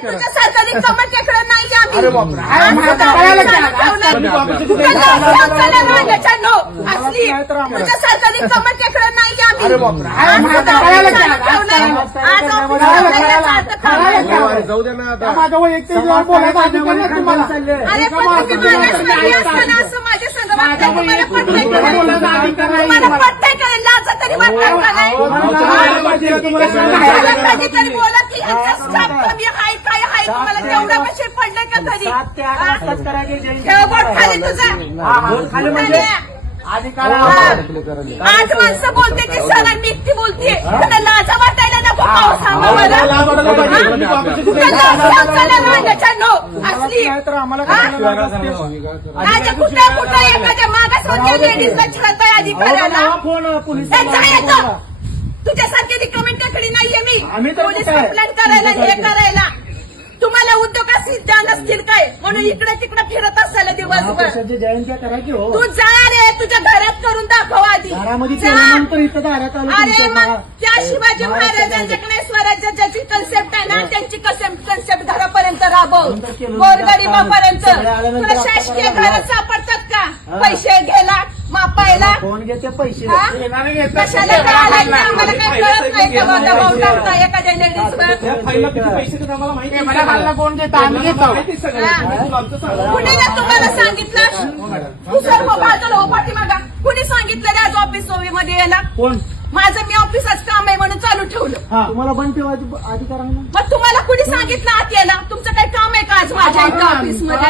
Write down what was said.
तुझ्या सरकारी कमरटेकडे नाही आम्ही. अरे बापरे. असली तुझ्या सरकारी कमरटेकडे नाही आम्ही. अरे बापरे. जाऊ दे ना आता. माझ्या वैयक्तिक बोलायचा अधिकार नाही तुम्हाला. अरे पण तुम्ही मागासवर्गीय असताना असं माझ्या संग वागताय. तुम्हाला पटतंय का नाही? तुम्हाला पटतंय का नाही? लाजा तरी वाटतं का नाही? कधीतरी बोला की यांचा स्टाफ कमी आहे काय आहे तुम्हाला तेवढा पैसे पडले का तरी? ठेव बोट खाली तुझा. आठ माणसं बोलते ते सगळ्यात व्यक्ती बोलते. तुला लाजा वाटायला नको पाऊस असली राजा कुठं कुठं एखाद्या मागासवर्गीय लेडीजला छळताय अधिकाऱ्याला तुझ्यासारखे कमेंटकडे नाहीये मी. पोलीस कंप्लेंट करायला हे करायला तुम्हाला उद्योगात ध्यान असतील काय म्हणून इकडे तिकडे फिरत असायला दिवसभर. तू जा रे तुझ्या घरात करून दाखव आधी. अरे मग त्या शिवाजी महाराजांच्याकडे स्वराज्याची कन्सेप्ट आहे ना त्यांची कन्सेप्ट घरापर्यंत राबव गोरगरिबापर्यंत. तुला शासकीय घरात सापडतात का पैसे घ्यायला मापायला? कोण घेते पैसे? कशाला कळायला आम्हाला काय कळत नाही का दबाव टाकता एखाद्या लेडीजवर? कोण घेतो? आम्ही घेतो. कुणी ना तुम्हाला सांगितलं? सर्व बाजूला हो पाठीमागा. कुणी सांगितलं आज ऑफिस मध्ये यायला? कोण? माझं मी ऑफिसात काम आहे म्हणून चालू ठेवलं. तुम्हाला बंद ठेवायचं अधिकार आहे ना? मग तुम्हाला कुणी सांगितलं आत यायला? तुमचं काही काम आहे का आज माझ्या ऑफिस मध्ये?